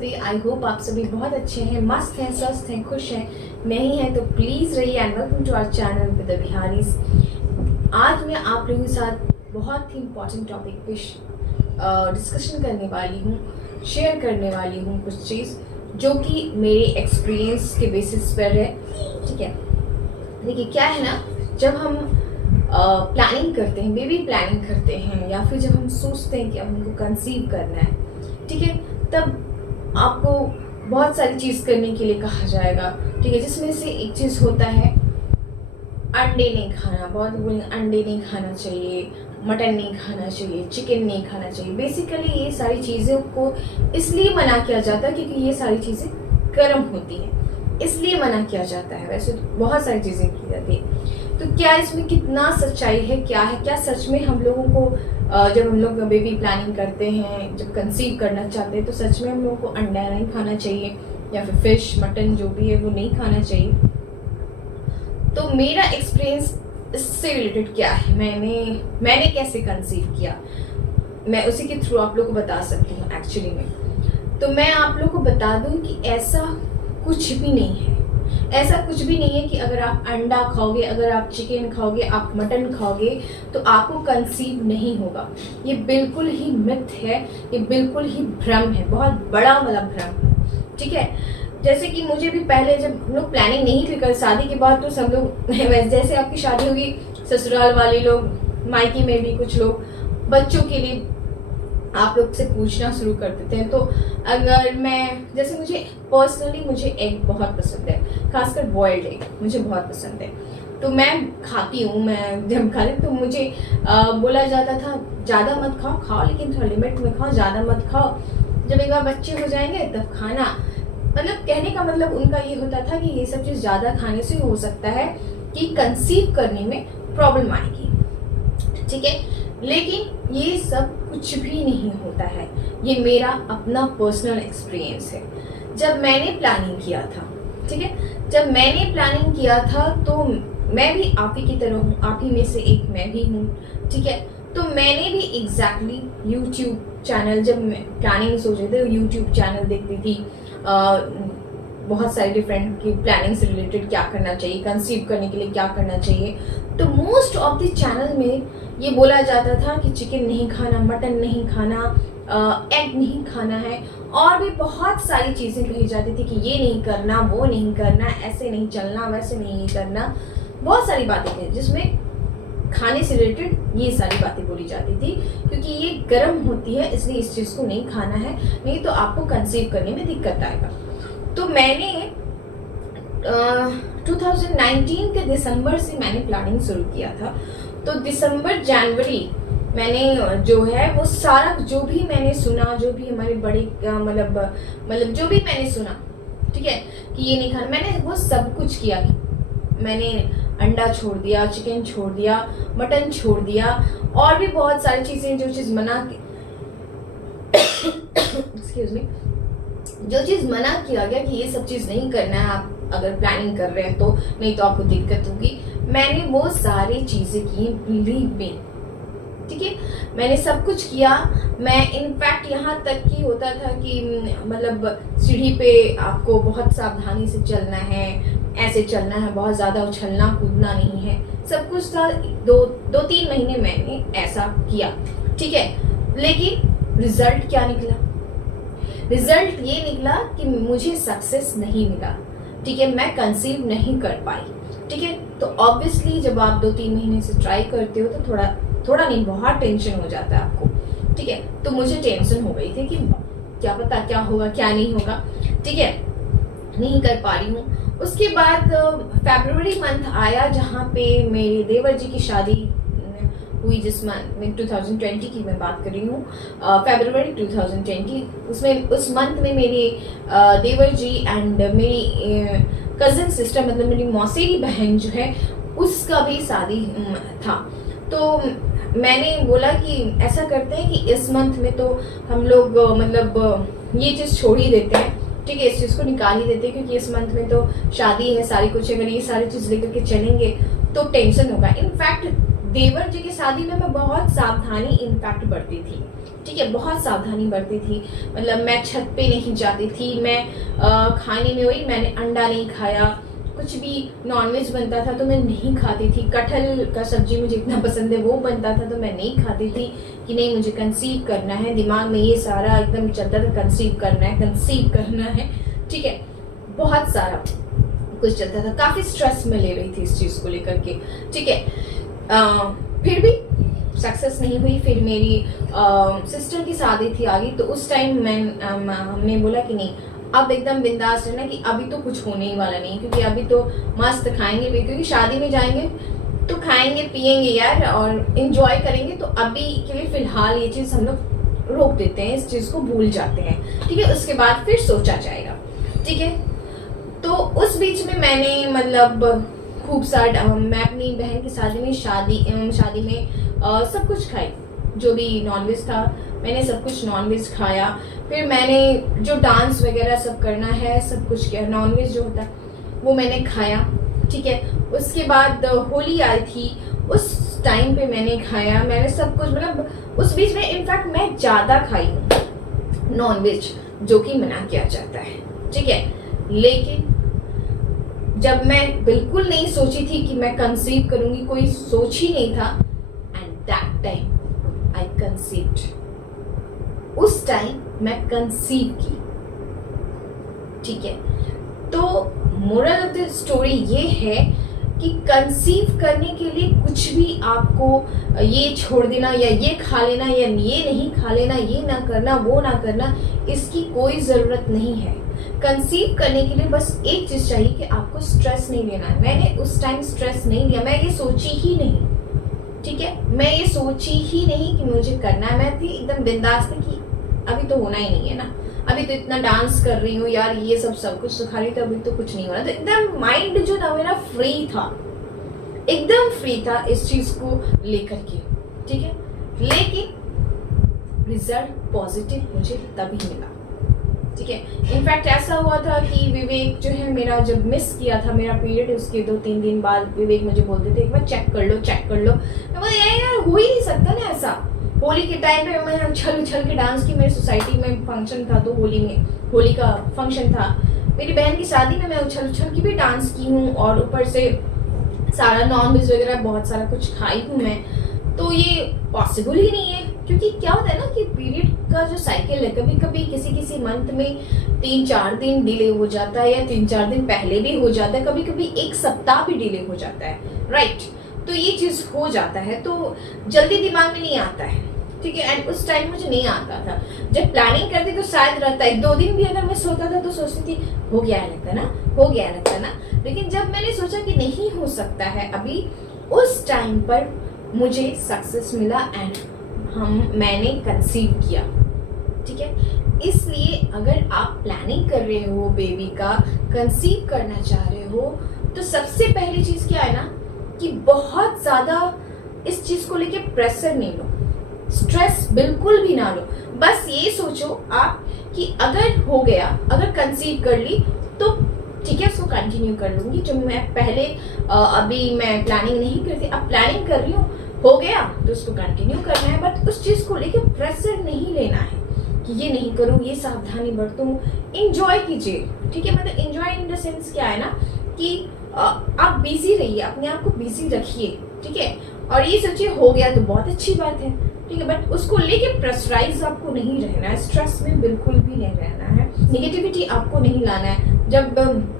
सभी। I hope आप सभी बहुत अच्छे हैं, मस्त हैं, स्वस्थ हैं, खुश हैं। नहीं है तो प्लीज़ रहिए and welcome to our channel with the Biharis. आज मैं आप लोगों के साथ बहुत ही इम्पोर्टेंट टॉपिक पे डिस्कशन करने वाली हूँ, शेयर करने वाली हूँ कुछ चीज़ जो कि मेरे एक्सपीरियंस के बेसिस पर है। ठीक है, देखिए क्या है ना, जब हम प्लानिंग करते हैं, बेबी प्लानिंग करते हैं, या फिर जब हम सोचते हैं कि अब हमको कंसीव करना है, ठीक है, तब आपको बहुत सारी चीज़ करने के लिए कहा जाएगा। ठीक है, जिसमें से एक चीज़ होता है अंडे नहीं खाना। बहुत बोलेंगे अंडे नहीं खाना चाहिए, मटन नहीं खाना चाहिए, चिकन नहीं खाना चाहिए। बेसिकली ये सारी चीज़ों को इसलिए मना किया जाता है क्योंकि ये सारी चीज़ें गर्म होती हैं, इसलिए मना किया जाता है। वैसे तो बहुत सारी चीज़ें की जाती है, तो क्या इसमें कितना सच्चाई है, क्या है, क्या सच में हम लोगों को जब हम लोग बेबी प्लानिंग करते हैं, जब कंसीव करना चाहते हैं, तो सच में हम लोगों को अंडा नहीं खाना चाहिए या फिर फिश, मटन जो भी है वो नहीं खाना चाहिए। तो मेरा एक्सपीरियंस इससे रिलेटेड क्या है, मैंने कैसे कंसीव किया, मैं उसी के थ्रू आप लोग को बता सकती हूँ एक्चुअली में। तो मैं आप लोग को बता दूं कि ऐसा कुछ भी नहीं है, ऐसा कुछ भी नहीं है कि अगर आप अंडा खाओगे, अगर आप चिकन खाओगे, आप मटन खाओगे तो आपको कंसीव नहीं होगा। ये बिल्कुल ही मिथ है, ये बिल्कुल ही भ्रम है, बहुत बड़ा वाला भ्रम है। ठीक है, जैसे कि मुझे भी पहले जब हम लोग प्लानिंग नहीं भी कर, शादी के बाद तो सब लोग जैसे आपकी शादी होगी, ससुराल वाले लोग, मायके में भी कुछ लोग बच्चों के लिए आप लोग से पूछना शुरू कर देते हैं। तो अगर मैं, जैसे मुझे पर्सनली मुझे एग बहुत पसंद है, खासकर बॉइल्ड एग मुझे बहुत पसंद है, तो मैं खाती हूँ। मैं जब खाती तो मुझे बोला जाता था ज़्यादा मत खाओ लेकिन थोड़ा लिमिट में खाओ, ज़्यादा मत खाओ, जब एक बार बच्चे हो जाएंगे तब खाना। मतलब कहने का मतलब उनका ये होता था कि ये सब चीज़ ज़्यादा खाने से हो सकता है कि कंसीव करने में प्रॉब्लम आएगी। ठीक है, लेकिन ये सब कुछ भी नहीं होता है, ये मेरा अपना पर्सनल एक्सपीरियंस है। जब मैंने प्लानिंग किया था, ठीक है, जब मैंने प्लानिंग किया था तो मैं भी आप ही की तरह हूँ, आप ही में से एक मैं भी हूँ। ठीक है, तो मैंने भी एग्जैक्टली यूट्यूब चैनल, जब मैं प्लानिंग सोच रही थी यूट्यूब चैनल देखती थी, बहुत सारे डिफरेंट की प्लानिंग से रिलेटेड क्या करना चाहिए, कंसीव करने के लिए क्या करना चाहिए। तो मोस्ट ऑफ द चैनल में ये बोला जाता था कि चिकन नहीं खाना, मटन नहीं खाना, एग नहीं खाना है, और भी बहुत सारी चीज़ें कही जाती थी कि ये नहीं करना, वो नहीं करना, ऐसे नहीं चलना, वैसे नहीं करना। बहुत सारी बातें थी जिसमें खाने से रिलेटेड ये सारी बातें बोली जाती थी, क्योंकि ये गर्म होती है इसलिए इस चीज़ को नहीं खाना है, नहीं तो आपको कंसीव करने में दिक्कत आएगा। तो मैंने 2019 के दिसंबर से मैंने प्लानिंग शुरू किया था। तो दिसंबर जनवरी मैंने जो है वो सारा जो भी मैंने सुना, जो भी हमारे बड़े मतलब जो भी मैंने सुना, ठीक है, कि ये नहीं खाना, मैंने वो सब कुछ किया। मैंने अंडा छोड़ दिया, चिकन छोड़ दिया, मटन छोड़ दिया, और भी बहुत सारी चीज़ें जो चीज़ मना एक्सक्यूज मी, जो चीज़ मना किया गया कि ये सब चीज़ नहीं करना है आप अगर प्लानिंग कर रहे हैं तो, नहीं तो आपको दिक्कत होगी, मैंने वो सारी चीज़ें की, बिलीव मी। ठीक है, मैंने सब कुछ किया। मैं इनफैक्ट यहाँ तक कि होता था कि मतलब सीढ़ी पे आपको बहुत सावधानी से चलना है, ऐसे चलना है, बहुत ज़्यादा उछलना कूदना नहीं है, सब कुछ था। दो तीन महीने मैंने ऐसा किया। ठीक है, लेकिन रिजल्ट क्या निकला? रिजल्ट ये निकला कि मुझे सक्सेस नहीं मिला। ठीक है, मैं कंसीव नहीं कर पाई। ठीक है, तो ऑब्वियसली जब आप 2-3 महीने से ट्राई करते हो तो थोड़ा नहीं, बहुत टेंशन हो जाता है आपको। ठीक है, तो मुझे टेंशन हो गई थी कि क्या पता क्या होगा, क्या नहीं होगा। ठीक है, नहीं कर पा रही हूँ। उसके बाद फरवरी मंथ आया जहाँ पे मेरे देवर जी की शादी हुई, जिस मंथ में 2020 की मैं बात कर रही हूँ, फरवरी 2020। उसमें उस मंथ में मेरे देवर जी एंड मेरी कज़न सिस्टर, मतलब मेरी मौसेरी बहन जो है, उसका भी शादी था। तो मैंने बोला कि ऐसा करते हैं कि इस मंथ में तो हम लोग मतलब ये चीज़ छोड़ ही देते हैं। ठीक है, इस चीज़ को निकाल ही देते हैं, क्योंकि इस मंथ में तो शादी है, सारी कुछ, अगर ये सारी चीज़ लेकर के चलेंगे तो टेंशन होगा। इनफैक्ट देवर जी की शादी में मैं बहुत सावधानी इनफैक्ट बरती थी। ठीक है, बहुत सावधानी बरती थी। मतलब मैं छत पे नहीं जाती थी, मैं खाने में वही मैंने अंडा नहीं खाया, कुछ भी नॉनवेज बनता था तो मैं नहीं खाती थी। कटहल का सब्जी मुझे इतना पसंद है, वो बनता था तो मैं नहीं खाती थी कि नहीं मुझे कंसीव करना है। दिमाग में ये सारा एकदम चलता था, कंसीव करना है, ठीक है, बहुत सारा कुछ चलता था। काफी स्ट्रेस में ले रही थी इस चीज को लेकर के, ठीक है। फिर भी सक्सेस नहीं हुई। फिर मेरी सिस्टर की शादी थी आगे, तो उस टाइम हमने बोला कि नहीं अब एकदम बिंदास रहना कि अभी तो कुछ होने ही वाला नहीं, क्योंकि अभी तो मस्त खाएंगे भी, क्योंकि शादी में जाएंगे तो खाएंगे पिएंगे यार और एंजॉय करेंगे। तो अभी के लिए फिलहाल ये चीज हम लोग रोक देते हैं, इस चीज को भूल जाते हैं, ठीक है। उसके बाद फिर सोचा जाएगा, ठीक है। तो उस बीच में मैंने मतलब खूब सारा मैं अपनी बहन की शादी में सब कुछ खाई, जो भी नॉनवेज था मैंने सब कुछ नॉनवेज खाया। फिर मैंने जो डांस वगैरह सब करना है सब कुछ किया, नॉनवेज जो होता है वो मैंने खाया, ठीक है। उसके बाद होली आई थी, उस टाइम पे मैंने खाया, मैंने सब कुछ, मतलब उस बीच में इनफैक्ट मैं ज्यादा खाई हूँ नॉनवेज, जो कि मना किया जाता है, ठीक है। लेकिन जब मैं बिल्कुल नहीं सोची थी कि मैं कंसीव करूंगी, कोई सोच ही नहीं था, and that time I conceived. उस टाइम मैं कंसीव की, ठीक है। तो मोरल ऑफ द स्टोरी ये है कि कंसीव करने के लिए कुछ भी आपको ये छोड़ देना या ये खा लेना या ये नहीं खा लेना, ये ना करना वो ना करना, इसकी कोई जरूरत नहीं है। कंसीव करने के लिए बस एक चीज चाहिए कि आपको स्ट्रेस नहीं लेना है। मैंने उस टाइम स्ट्रेस नहीं लिया, मैं ये सोची ही नहीं, ठीक है, मैं ये सोची ही नहीं कि मुझे करना है। मैं थी एकदम बिंदास थी कि अभी तो होना ही नहीं है ना, अभी तो इतना डांस कर रही हूँ यार, ये सब कुछ सिखा रही, तो अभी तो कुछ नहीं हो रहा। तो एकदम माइंड जो था मेरा फ्री था, एकदम फ्री था इस चीज को लेकर के, ठीक है। लेकिन रिजल्ट पॉजिटिव मुझे तभी मिला, ठीक है। इनफैक्ट ऐसा हुआ था कि विवेक जो है मेरा जब मिस किया था मेरा पीरियड, उसके 2-3 दिन बाद विवेक मुझे बोलते थे एक बार चेक कर लो। मैं बोला यार हो ही नहीं सकता ना ऐसा। होली के टाइम पे मैं उछल के डांस की, मेरी सोसाइटी में फंक्शन था, तो होली का फंक्शन था, मेरी बहन की शादी में मैं उछल की भी डांस की हूँ, और ऊपर से सारा नॉनवेज वगैरह बहुत सारा कुछ खाई हूँ मैं। तो ये पॉसिबल ही नहीं है, क्योंकि क्या होता है ना कि पीरियड का जो साइकिल है, कभी कभी किसी मंथ में 3-4 दिन डिले हो जाता है, या 3-4 दिन पहले भी हो जाता है, कभी कभी 1 सप्ताह भी डिले हो जाता है, राइट। तो ये चीज हो जाता है, तो जल्दी दिमाग में नहीं आता है, ठीक है। एंड उस टाइम मुझे नहीं आता था, जब प्लानिंग करती तो शायद रहता 1-2 दिन भी अगर मैं सोता था तो सोचती थी हो गया रहता ना। लेकिन जब मैंने सोचा कि नहीं हो सकता है अभी, उस टाइम पर मुझे सक्सेस मिला एंड मैंने कंसीव किया, ठीक है। इसलिए अगर आप प्लानिंग कर रहे हो बेबी का, कंसीव करना चाह रहे हो, तो सबसे पहली चीज क्या है ना कि बहुत ज्यादा इस चीज को लेके प्रेशर नहीं लो, स्ट्रेस बिल्कुल भी ना लो। बस ये सोचो आप कि अगर हो गया, अगर कंसीव कर ली तो ठीक है, उसको कंटिन्यू कर लूंगी। जो मैं पहले अभी मैं प्लानिंग नहीं करती, अब प्लानिंग कर रही हूँ, हो गया तो उसको कंटिन्यू करना है। बट उस चीज को लेके प्रेशर नहीं लेना है कि ये नहीं करूँ, ये सावधानी बरतूं। एंजॉय कीजिए, ठीक है। मतलब एंजॉय इन द सेंस क्या है ना कि आप बिजी रहिए, अपने आप को बिजी रखिए, ठीक है। और ये सोचिए हो गया तो बहुत अच्छी बात है, ठीक है। बट उसको लेके प्रेशराइज आपको नहीं रहना है, स्ट्रेस में बिल्कुल भी नहीं रहना है, निगेटिविटी आपको नहीं लाना है। जब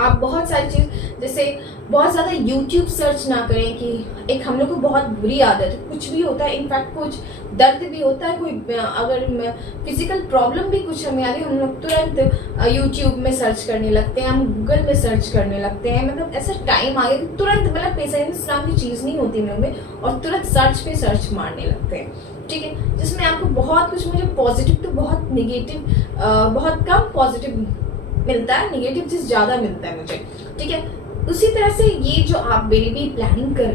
आप बहुत सारी चीज, जैसे बहुत ज्यादा यूट्यूब सर्च ना करें कि एक हम लोग को बहुत बुरी आदत है, कुछ भी होता है, इनफैक्ट कुछ दर्द भी होता है, कोई अगर फिजिकल प्रॉब्लम भी कुछ हमें आ गई, हम लोग तुरंत यूट्यूब में सर्च करने लगते हैं, हम गूगल में सर्च करने लगते हैं। मतलब ऐसा टाइम आ गया कि तुरंत, मतलब पेशेंस नाम की चीज नहीं होती हम में, और तुरंत सर्च पे सर्च मारने लगते हैं, ठीक है। जिसमें आपको बहुत कुछ, मुझे पॉजिटिव तो बहुत निगेटिव, बहुत कम पॉजिटिव मिलता है, निगेटिव चीज ज्यादा मिलता है मुझे, ठीक है। उसी तरह से ये जो आप बेबी प्लानिंग कर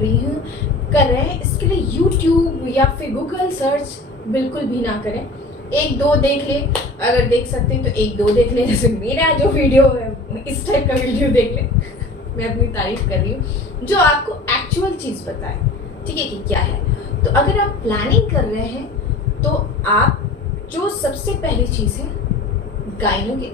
रहे हैं, इसके लिए यूट्यूब या फिर गूगल सर्च बिल्कुल भी ना करें। 1-2 देख ले, अगर देख सकते हैं तो 1-2 देख ले, जैसे मेरा जो वीडियो है इस टाइप का वीडियो देख ले। मैं अपनी तारीफ कर रही हूँ, जो आपको एक्चुअल चीज बताए, ठीक है कि क्या है। तो अगर आप प्लानिंग कर रहे हैं तो आप जो सबसे पहली चीज़ है,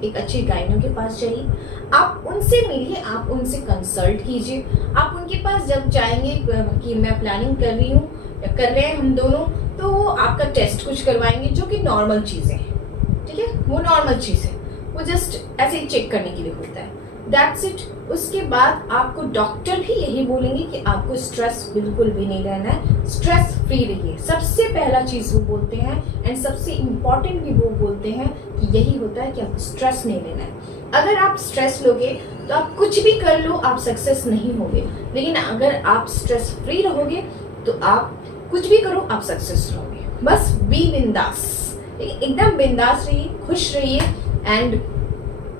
एक अच्छे गाइनो के पास जाइए, आप उनसे मिलिए, आप उनसे कंसल्ट कीजिए। आप उनके पास जब जाएंगे कि मैं प्लानिंग कर रही हूँ या कर रहे हैं हम दोनों, तो वो आपका टेस्ट कुछ करवाएंगे जो कि नॉर्मल चीज़ें हैं, ठीक है, वो नॉर्मल चीज़ है, वो जस्ट ऐसे ही चेक करने के लिए होता है, दैट्स इट। उसके बाद आपको डॉक्टर भी यही बोलेंगे कि आपको स्ट्रेस बिल्कुल भी नहीं रहना है, स्ट्रेस फ्री रहिए। सबसे पहला चीज़ वो बोलते हैं एंड सबसे इम्पॉर्टेंट भी वो बोलते हैं कि यही होता है कि आपको स्ट्रेस नहीं लेना है। अगर आप स्ट्रेस लोगे तो आप कुछ भी कर लो, आप सक्सेस नहीं होगे, लेकिन अगर आप स्ट्रेस फ्री रहोगे तो आप कुछ भी करो, आप सक्सेस रहोगे। बस बी बिंदास, एकदम बिंदास रहिए, खुश रहिए एंड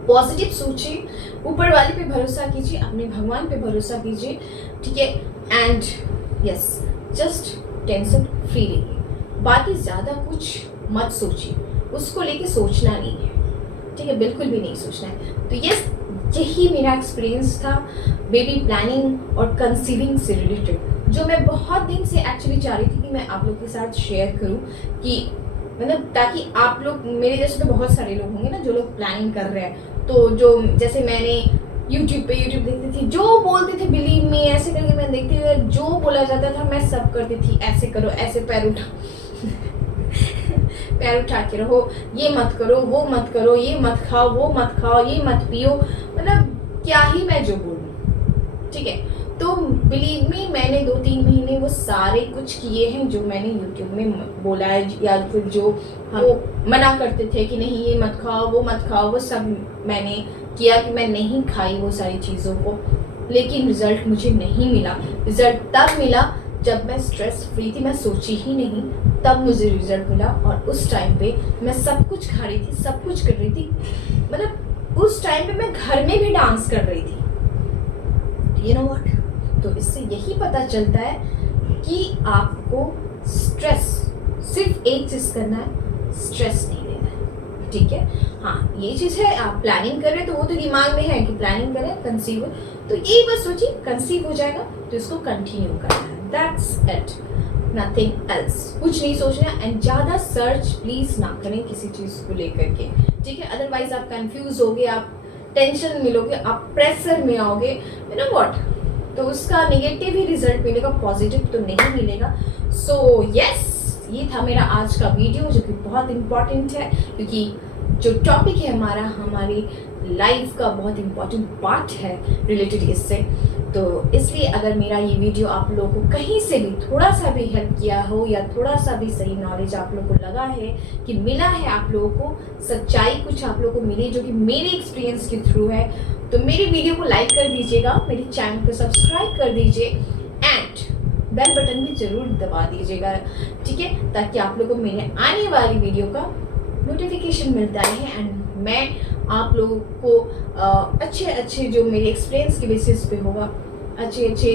पॉजिटिव सोचिए, ऊपर वाले पे भरोसा कीजिए, अपने भगवान पे भरोसा कीजिए, ठीक है। And yes, just tension free रहिए, बाकी ज़्यादा कुछ मत सोचिए, उसको लेके सोचना नहीं है, ठीक है, बिल्कुल भी नहीं सोचना है। तो यस, यही मेरा एक्सपीरियंस था बेबी प्लानिंग और कंसीविंग से रिलेटेड, जो मैं बहुत दिन से एक्चुअली चाह रही थी कि मैं आप लोग के साथ शेयर करूं, कि मतलब ताकि आप लोग, मेरे जैसे तो बहुत सारे लोग होंगे ना जो लोग प्लानिंग कर रहे हैं, तो जो जैसे मैंने यूट्यूब देखती थी, जो बोलते थे बिलीव मी, ऐसे करके मैं देखती हुई, जो बोला जाता था मैं सब करती थी, ऐसे करो, ऐसे पैर उठा के रहो, ये मत करो, वो मत करो, ये मत खाओ, वो मत खाओ, ये मत पियो, मतलब क्या ही मैं जो बोलूं, ठीक है। तो बिलीव मी, मैंने 2-3 महीने वो सारे कुछ किए हैं जो मैंने यूट्यूब में बोला है, या फिर जो वो मना करते थे कि नहीं ये मत खाओ, वो मत खाओ, वो सब मैंने किया कि मैं नहीं खाई वो सारी चीज़ों को, लेकिन रिजल्ट मुझे नहीं मिला। रिजल्ट तब मिला जब मैं स्ट्रेस फ्री थी, मैं सोची ही नहीं, तब मुझे रिजल्ट मिला। और उस टाइम पे मैं सब कुछ खा रही थी, सब कुछ कर रही थी, मतलब उस टाइम पे मैं घर में भी डांस कर रही थी, यू नो व्हाट। तो इससे यही पता चलता है कि आपको स्ट्रेस सिर्फ एक चीज़ करना है, स्ट्रेस नहीं लेना है, ठीक है। हाँ, ये चीज़ है, आप प्लानिंग कर रहे हैं तो वो तो दिमाग में है कि प्लानिंग करें, कंसीव हो, तो यही बस सोचिए कंसीव हो जाएगा तो इसको कंटिन्यू करना है, दैट्स इट, नथिंग एल्स, कुछ नहीं सोचना। एंड ज़्यादा सर्च प्लीज़ ना करें किसी चीज़ को लेकर के, ठीक है, अदरवाइज आप कंफ्यूज होगे, आप टेंशन मिलोगे, आप प्रेशर में आओगे, यू नो व्हाट, तो उसका नेगेटिव ही रिजल्ट मिलेगा, पॉजिटिव तो नहीं मिलेगा। सो यस, ये था मेरा आज का वीडियो, जो कि बहुत इम्पॉर्टेंट है, क्योंकि जो टॉपिक है हमारी लाइफ का बहुत इम्पॉर्टेंट पार्ट है रिलेटेड इससे। तो इसलिए अगर मेरा ये वीडियो आप लोगों को कहीं से भी थोड़ा सा भी हेल्प किया हो, या थोड़ा सा भी सही नॉलेज आप लोगों को लगा है कि मिला है, आप लोगों को सच्चाई कुछ आप लोगों को मिली जो कि मेरे एक्सपीरियंस के थ्रू है, तो मेरी वीडियो को लाइक कर दीजिएगा, मेरे चैनल को सब्सक्राइब कर दीजिए एंड बेल बटन भी जरूर दबा दीजिएगा, ठीक है, ताकि आप लोगों को मेरे आने वाली वीडियो का नोटिफिकेशन मिलता है एंड मैं आप लोगों को अच्छे जो मेरे एक्सपीरियंस के बेसिस पे होगा, अच्छे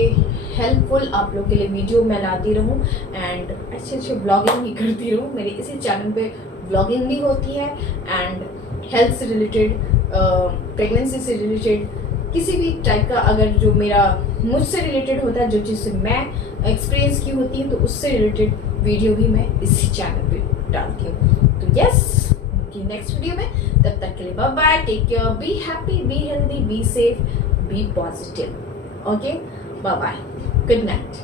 हेल्पफुल आप लोग के लिए वीडियो मैं लाती रहूँ एंड अच्छे ब्लॉगिंग भी करती रहूँ। मेरे इसी चैनल पे ब्लॉगिंग भी होती है एंड हेल्थ से रिलेटेड, प्रेगनेंसी से रिलेटेड, किसी भी टाइप का अगर जो मेरा मुझसे रिलेटेड होता है, जो चीज़ मैं एक्सपीरियंस की होती है, तो उससे रिलेटेड वीडियो भी मैं इसी चैनल पे डालती हूँ। तो यस, नेक्स्ट वीडियो में, तब तक के लिए bye bye, take care, be happy, be healthy, be safe, be positive, okay, bye bye, good night.